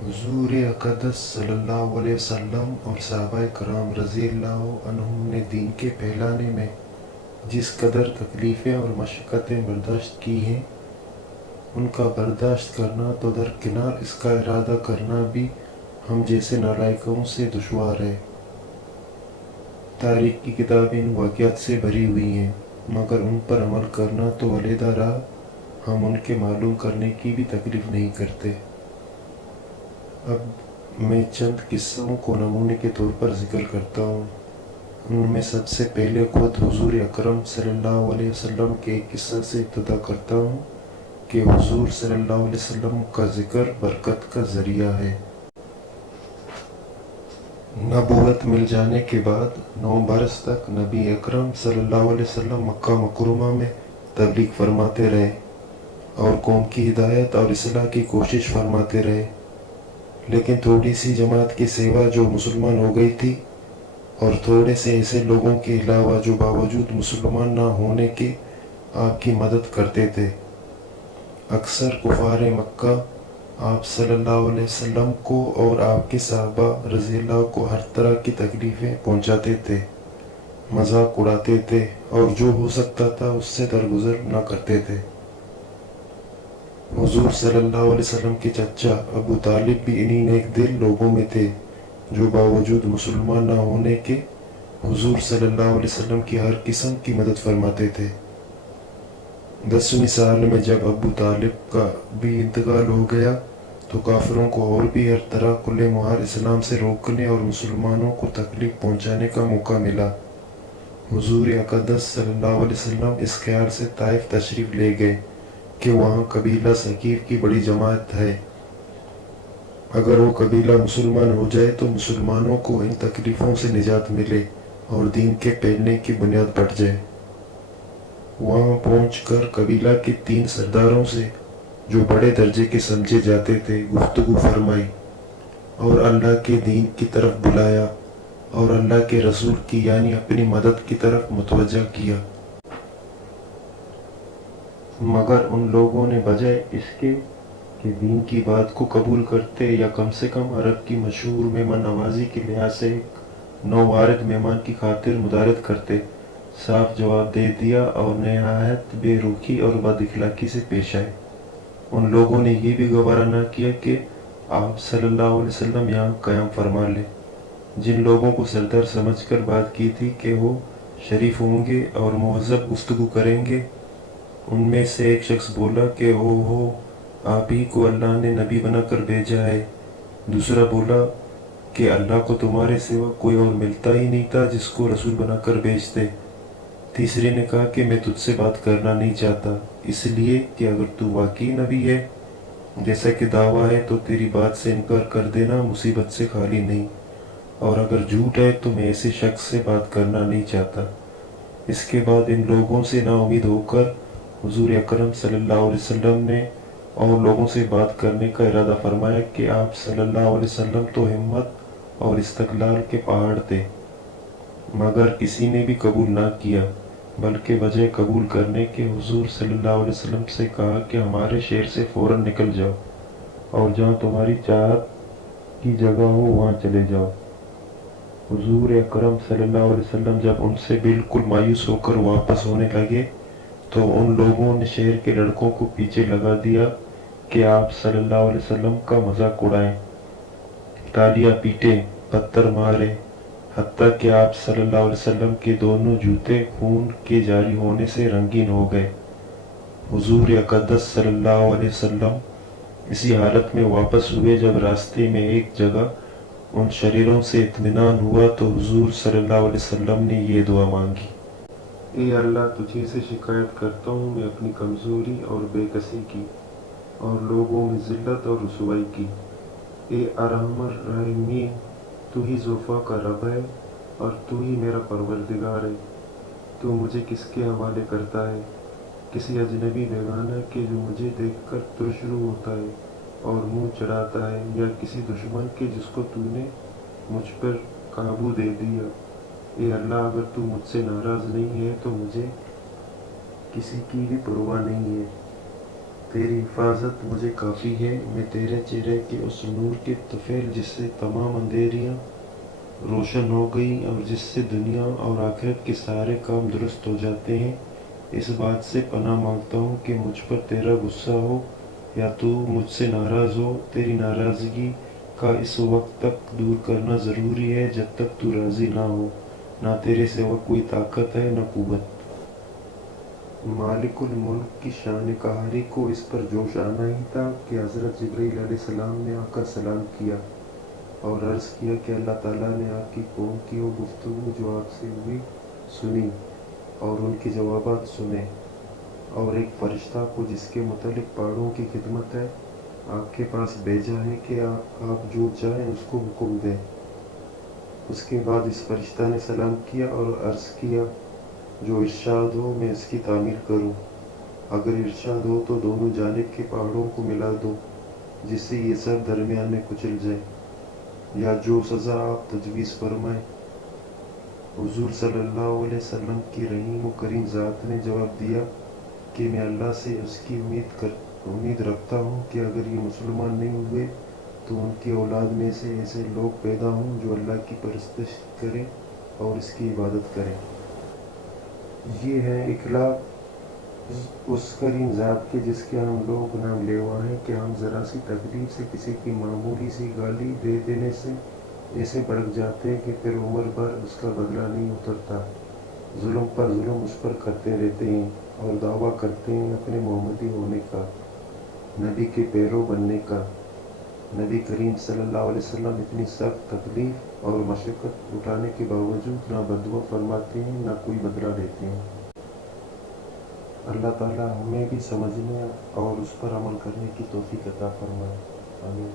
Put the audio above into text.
حضور اقدس صلی اللہ علیہ وسلم اور صحابہ کرام رضی اللہ عنہم نے دین کے پھیلانے میں جس قدر تکلیفیں اور مشقتیں برداشت کی ہیں، ان کا برداشت کرنا تو درکنار اس کا ارادہ کرنا بھی ہم جیسے نالائقوں سے دشوار ہے۔ تاریخ کی کتابیں ان واقعات سے بھری ہوئی ہیں، مگر ان پر عمل کرنا تو علیحدہ راہ، ہم ان کے معلوم کرنے کی بھی تکلیف نہیں کرتے۔ اب میں چند قصوں کو نمونے کے طور پر ذکر کرتا ہوں۔ ان میں سب سے پہلے خود حضور اکرم صلی اللہ علیہ وسلم کے ایک قصہ سے ابتدا کرتا ہوں کہ حضور صلی اللہ علیہ وسلم کا ذکر برکت کا ذریعہ ہے۔ نبوت مل جانے کے بعد 9 برس تک نبی اکرم صلی اللہ علیہ وسلم مکہ مکرمہ میں تبلیغ فرماتے رہے اور قوم کی ہدایت اور اصلاح کی کوشش فرماتے رہے، لیکن تھوڑی سی جماعت کی سیوا جو مسلمان ہو گئی تھی اور تھوڑے سے ایسے لوگوں کے علاوہ جو باوجود مسلمان نہ ہونے کے آپ کی مدد کرتے تھے۔ اکثر کفار مکہ آپ صلی اللہ علیہ وسلم کو اور آپ کے صحابہ رضی اللہ کو ہر طرح کی تکلیفیں پہنچاتے تھے، مذاق اڑاتے تھے اور جو ہو سکتا تھا اس سے درگزر نہ کرتے تھے۔ حضور صلی اللہ علیہ وسلم کے چچا ابو طالب بھی انہی نیک دل لوگوں میں تھے جو باوجود مسلمان نہ ہونے کے حضور صلی اللہ علیہ وسلم کی ہر قسم کی مدد فرماتے تھے۔ 10ویں سال میں جب ابو طالب کا بھی انتقال ہو گیا تو کافروں کو اور بھی ہر طرح کل مہار اسلام سے روکنے اور مسلمانوں کو تکلیف پہنچانے کا موقع ملا۔ حضور اقدس صلی اللہ علیہ وسلم اس خیال سے طائف تشریف لے گئے کہ وہاں قبیلہ ثقیف کی بڑی جماعت ہے، اگر وہ قبیلہ مسلمان ہو جائے تو مسلمانوں کو ان تکلیفوں سے نجات ملے اور دین کے پھیلنے کی بنیاد بڑھ جائے۔ وہاں پہنچ کر قبیلہ کے 3 سرداروں سے جو بڑے درجے کے سمجھے جاتے تھے گفتگو فرمائی اور اللہ کے دین کی طرف بلایا اور اللہ کے رسول کی یعنی اپنی مدد کی طرف متوجہ کیا۔ مگر ان لوگوں نے بجائے اس کے کہ دین کی بات کو قبول کرتے یا کم سے کم عرب کی مشہور مہمان نوازی کے لحاظ سے ایک نووارد مہمان کی خاطر مدارت کرتے، صاف جواب دے دیا اور نہایت بے رخی اور بد اخلاقی سے پیش آئے۔ ان لوگوں نے یہ بھی گوارا نہ کیا کہ آپ صلی اللہ علیہ وسلم یہاں قیام فرما لیں۔ جن لوگوں کو سردار سمجھ کر بات کی تھی کہ وہ شریف ہوں گے اور مہذب گفتگو کریں گے، ان میں سے ایک شخص بولا کہ ہو آپ ہی کو اللہ نے نبی بنا کر بھیجا ہے۔ دوسرا بولا کہ اللہ کو تمہارے سوا کوئی اور ملتا ہی نہیں تھا جس کو رسول بنا کر بھیجتے۔ تیسرے نے کہا کہ میں تجھ سے بات کرنا نہیں چاہتا، اس لیے کہ اگر تو واقعی نبی ہے جیسا کہ دعویٰ ہے تو تیری بات سے انکار کر دینا مصیبت سے خالی نہیں، اور اگر جھوٹ ہے تو میں ایسے شخص سے بات کرنا نہیں چاہتا۔ اس کے بعد ان لوگوں سے نا امید ہو کر حضور اکرم صلی اللہ علیہ وسلم نے اور لوگوں سے بات کرنے کا ارادہ فرمایا کہ آپ صلی اللہ علیہ وسلم تو ہمت اور استقلال کے پہاڑ تھے، مگر کسی نے بھی قبول نہ کیا، بلکہ بجائے قبول کرنے کے حضور صلی اللہ علیہ وسلم سے کہا کہ ہمارے شہر سے فوراً نکل جاؤ اور جہاں تمہاری چاہت کی جگہ ہو وہاں چلے جاؤ۔ حضور اکرم صلی اللہ علیہ وسلم جب ان سے بالکل مایوس ہو کر واپس ہونے لگے تو ان لوگوں نے شہر کے لڑکوں کو پیچھے لگا دیا کہ آپ صلی اللہ علیہ وسلم کا مذاق اڑائیں، تالیاں پیٹیں، پتھر ماریں، حتیٰ کہ آپ صلی اللہ علیہ وسلم کے دونوں جوتے خون کے جاری ہونے سے رنگین ہو گئے۔ حضور اقدس صلی اللہ علیہ وسلم اسی حالت میں واپس ہوئے۔ جب راستے میں ایک جگہ ان شریروں سے اطمینان ہوا تو حضور صلی اللہ علیہ وسلم نے یہ دعا مانگی: اے اللہ، تجھے سے شکایت کرتا ہوں میں اپنی کمزوری اور بے کسی کی اور لوگوں میں ذلت اور رسوائی کی۔ اے ارحم الراحمین، تو ہی ضعفاء کا رب ہے اور تو ہی میرا پروردگار ہے۔ تو مجھے کس کے حوالے کرتا ہے؟ کسی اجنبی بیگانہ کے جو مجھے دیکھ کر ترش رو ہوتا ہے اور منہ چڑھاتا ہے، یا کسی دشمن کے جس کو تو نے مجھ پر قابو دے دیا؟ اے اللہ، اگر تو مجھ سے ناراض نہیں ہے تو مجھے کسی کی بھی پرواہ نہیں ہے۔ تیری حفاظت مجھے کافی ہے، میں تیرے چہرے کے اس نور کے طفیل جس سے تمام اندھیریاں روشن ہو گئی اور جس سے دنیا اور آخرت کے سارے کام درست ہو جاتے ہیں، اس بات سے پناہ مانگتا ہوں کہ مجھ پر تیرا غصہ ہو یا تو مجھ سے ناراض ہو۔ تیری ناراضگی کا اس وقت تک دور کرنا ضروری ہے جب تک تو راضی نہ ہو۔ نہ تیرے سوا کوئی طاقت ہے نہ قوت۔ مالک الملک کی شان قہاری کو اس پر جوش آنا ہی تھا کہ حضرت جبرائیل علیہ السلام نے آ کر سلام کیا اور عرض کیا کہ اللہ تعالیٰ نے آپ کی قوم کی وہ گفتگو جو آپ سے ہوئی سنی اور ان کے جوابات سنے، اور ایک فرشتہ کو جس کے متعلق پہاڑوں کی خدمت ہے آپ کے پاس بھیجا ہے کہ آپ جو چاہیں اس کو حکم دیں۔ اس کے بعد اس فرشتہ نے سلام کیا اور عرض کیا جو ارشاد ہو میں اس کی تعمیل کروں۔ اگر ارشاد ہو تو دونوں جانب کے پہاڑوں کو ملا دو جس سے یہ سب درمیان میں کچل جائے، یا جو سزا آپ تجویز فرمائیں۔ حضور صلی اللہ علیہ وسلم کی رحیم و کریم ذات نے جواب دیا کہ میں اللہ سے اس کی امید رکھتا ہوں کہ اگر یہ مسلمان نہیں ہوئے تو ان کی اولاد میں سے ایسے لوگ پیدا ہوں جو اللہ کی پرستش کریں اور اس کی عبادت کریں۔ یہ ہے اخلاق اس کریم ذات کے جس کے ہم لوگ نام لیوا ہیں کہ ہم ذرا سی تکلیف سے کسی کی معمولی سی گالی دے دینے سے ایسے بھڑک جاتے ہیں کہ پھر عمر بھر اس کا بدلہ نہیں اترتا، ظلم پر ظلم اس پر کرتے رہتے ہیں اور دعویٰ کرتے ہیں اپنے محمدی ہونے کا، نبی کے پیرو بننے کا۔ نبی کریم صلی اللہ علیہ وسلم اتنی سخت تکلیف اور مشقت اٹھانے کے باوجود نہ بددعا فرماتے ہیں نہ کوئی بدلہ لیتے ہیں۔ اللہ تعالیٰ ہمیں بھی سمجھنے اور اس پر عمل کرنے کی توفیق عطا فرمائے، آمین۔